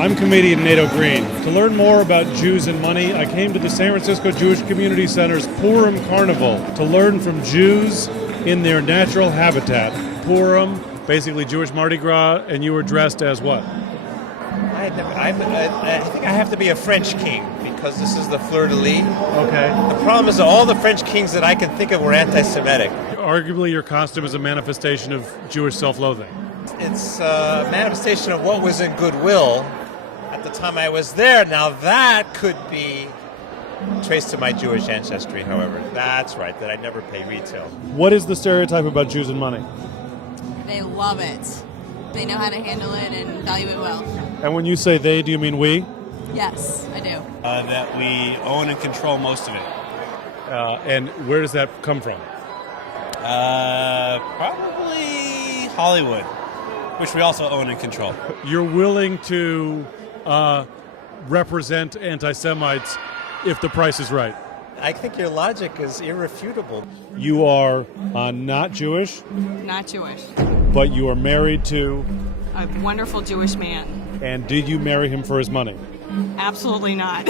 I'm comedian Nato Green. To learn more about Jews and money, I came to the San Francisco Jewish Community Center's Purim Carnival to learn from Jews in their natural habitat. Purim, basically Jewish Mardi Gras, and you were dressed as what? I think I have to be a French king because this is the fleur-de-lis. Okay. The problem is that all the French kings that I can think of were anti-Semitic. Arguably, your costume is a manifestation of Jewish self-loathing. It's a manifestation of what was in goodwill at the time I was there. Now that could be traced to my Jewish ancestry, however. That's right, that I never pay retail. What is the stereotype about Jews and money? They love it. They know how to handle it and value it well. And when you say they, do you mean we? Yes, I do. That we own and control most of it. And where does that come from? Probably Hollywood, which we also own and control. You're willing to represent anti-Semites if the price is right. I think your logic is irrefutable. You are not Jewish, Not Jewish. but you are married to, A wonderful Jewish man. and did you marry him for his money? Absolutely not.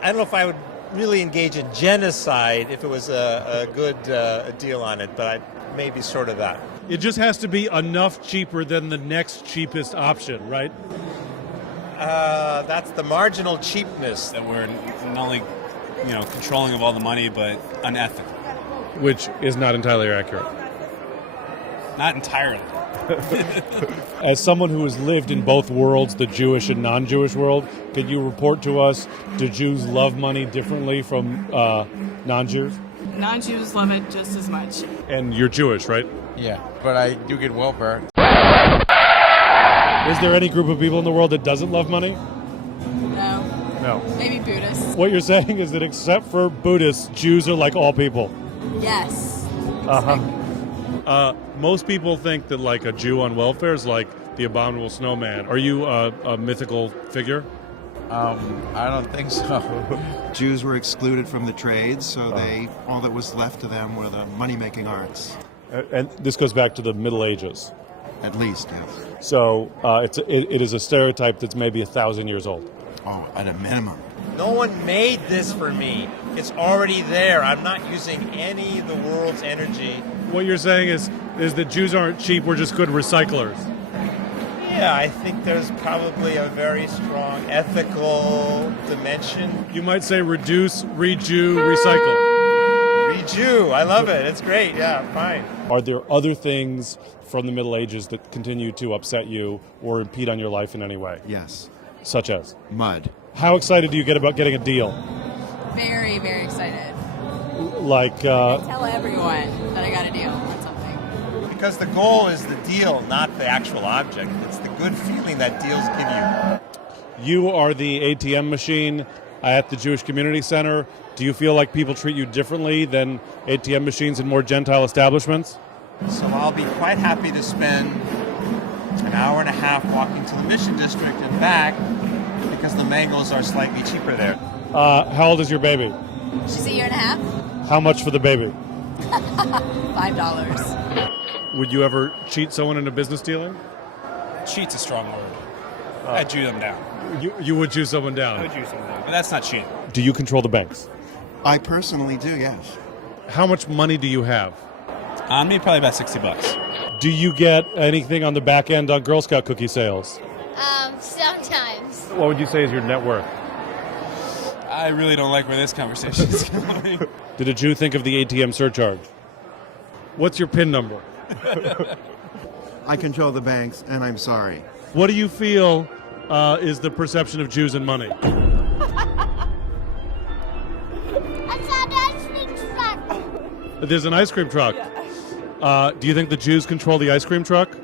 I don't know if I would really engage in genocide if it was a good deal on it, but maybe sort of that. It just has to be enough cheaper than the next cheapest option, right? That's the marginal cheapness. That we're not only, controlling of all the money, but unethical. Which is not entirely accurate. Not entirely. As someone who has lived in both worlds, the Jewish and non-Jewish world, could you report to us, do Jews love money differently from non-Jews? Non-Jews love it just as much. And you're Jewish, right? Yeah, but I do get welfare. Is there any group of people in the world that doesn't love money? No. No. Maybe Buddhists. What you're saying is that except for Buddhists, Jews are like all people. Yes. Most people think that like a Jew on welfare is like the abominable snowman. Are you a mythical figure? I don't think so. Jews were excluded from the trades, so all that was left to them were the money-making arts. And this goes back to the Middle Ages. At least, yes. So it is a stereotype that's maybe 1,000 years old. Oh, at a minimum. No one made this for me. It's already there. I'm not using any of the world's energy. What you're saying is that Jews aren't cheap, we're just good recyclers. Yeah, I think there's probably a very strong ethical dimension. You might say reduce, rejew, recycle. Rejew, I love it. It's great. Yeah, fine. Are there other things from the Middle Ages that continue to upset you or impede on your life in any way? Yes. Such as? Mud. How excited do you get about getting a deal? Very, very excited. Like, I tell everyone that I got a deal on something. Because the goal is the deal, not the actual object. It's the good feeling that deals give you. you are the ATM machine at the Jewish Community Center. Do you feel like people treat you differently than ATM machines in more Gentile establishments? So I'll be quite happy to spend an hour and a half walking to the Mission District and back because the mangoes are slightly cheaper there. How old is your baby? She's a year and a half. How much for the baby? $5. Would you ever cheat someone in a business dealing? Cheat's a strong word. I'd Jew them down. You would Jew someone I down. would Jew someone down. But that's not cheating. Do you control the banks? I personally do, yes. How much money do you have? On me, probably about $60. Do you get anything on the back end on Girl Scout cookie sales? Sometimes. What would you say is your net worth? I really don't like where this conversation is going. Did a Jew think of the ATM surcharge? What's your PIN number? I control the banks, and I'm sorry. What do you feel is the perception of Jews and money? I saw the ice cream truck. There's an ice cream truck. Do you think the Jews control the ice cream truck?